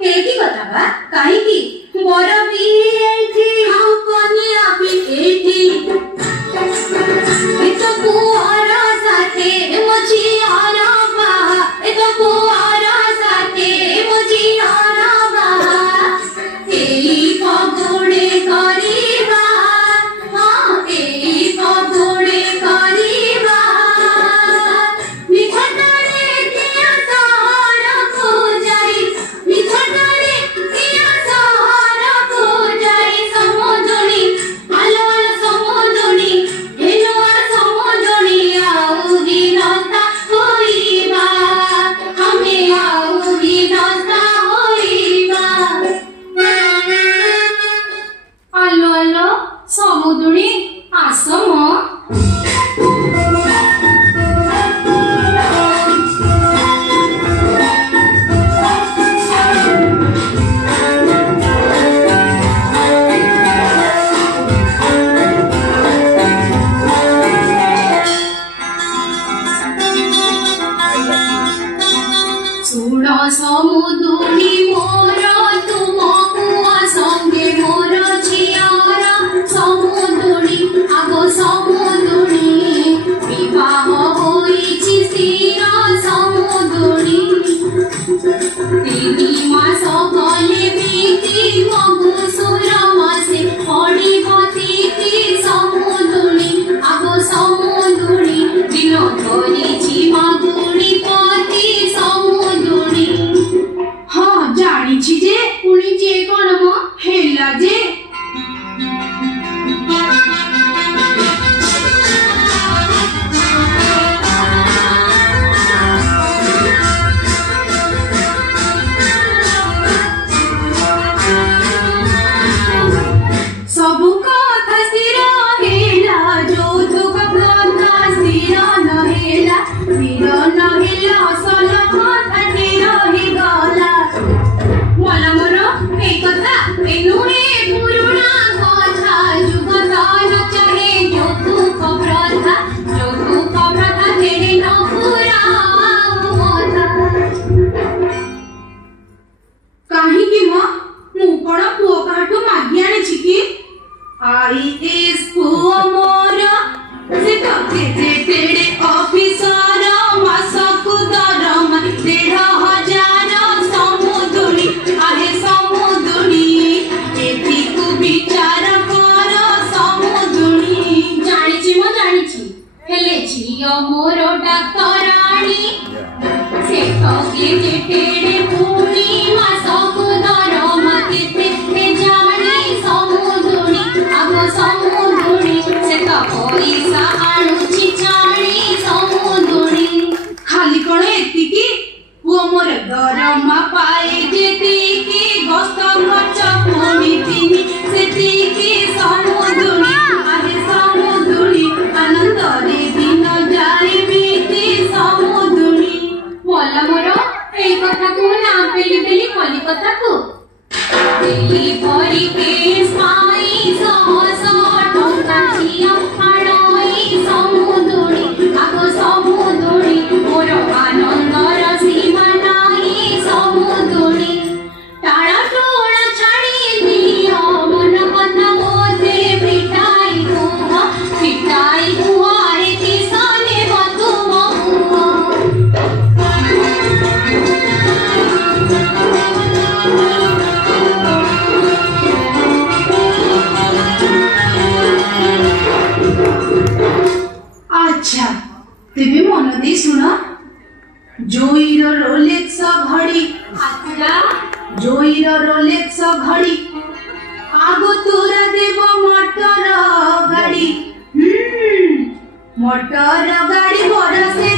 एकी कथा बा काहे की बर भी एठी आउ कन्या भी एठी ए तो पुआरा साथे मोची आरा बा ए तो पुआरा साथे मोची आरा बा एई पगोड़े करीबा हां एई पगोड़े करीबा निछटारे दिया सारा को जाई निछटारे दिया सारा को जाई समोजणी आलो आलो समोजणी हेलो समोजणी आउगी नस्ता होइबा हमें आउगी नस्ता होइबा आलो आलो समोजणी आसम सुनो समुदुनी मोर तुम कुआ संगे मोर झियारा समुदुनी आगो समुदुनी विवाह होइछि स्थिर समुदुनी 3 मास गले बीती मगुसुर मासे पड़िब तिथि समुदुनी आगो समुदुनी दिन धरिछि मागुणी पति समुदुनी हाँ जानिछि जे पुणी जे कोन म हेला जे सबु कथा स्थिर हेला जोधुक प्रथा स्थिर न हेला असल कथा रही गला मला मोर ए कथा एनुरे पुरुणा कथा जुग तान चाहे जोधुक प्रथा तेरे न पूरा मथा काहे कि म कोन पुओ काटू मागी आने छिकी आईएएस पुओ मोर से तो तेरे ऑफिसर मासकु दरमा 1,500 समुदुनी आहे समुदुनी एथिकु विचार कर समुदुनी जानिछि हेले छियो मोर डाक्टराणी से तो तेरे पुणी मासकु दरमा केते जानी समुदुनी आगो समुदुनी से तो पैसा आणुछि जानी समुदुनी खाली कोन एतिकी वो मोर दरमा पाए जेतिकी गस्त खर्च पुणी तिनी सेतिकी समुदुनी आहे समुदुनी आनंद रे दिन जाई बीती समुदुनी बोला मोर ए कथा को ना पेली कली कथा को पेली परी केस पाई सहस टंका छिया आड़ई समुदुनी आगो समुदुनी मोर आनंदर सीमा नाही समुदुनी टाळा टोळा छाड़ी दियो मन कथा मोते पिटाई कुआ हे किसने बतु महुआ अच्छा तेबे मन दे सुन जोईर रोलेक्स घड़ी अच्छा जोईर रोलेक्स घड़ी आगो तोरा देव मोटर गाड़ी मोटर गाड़ी बड़ से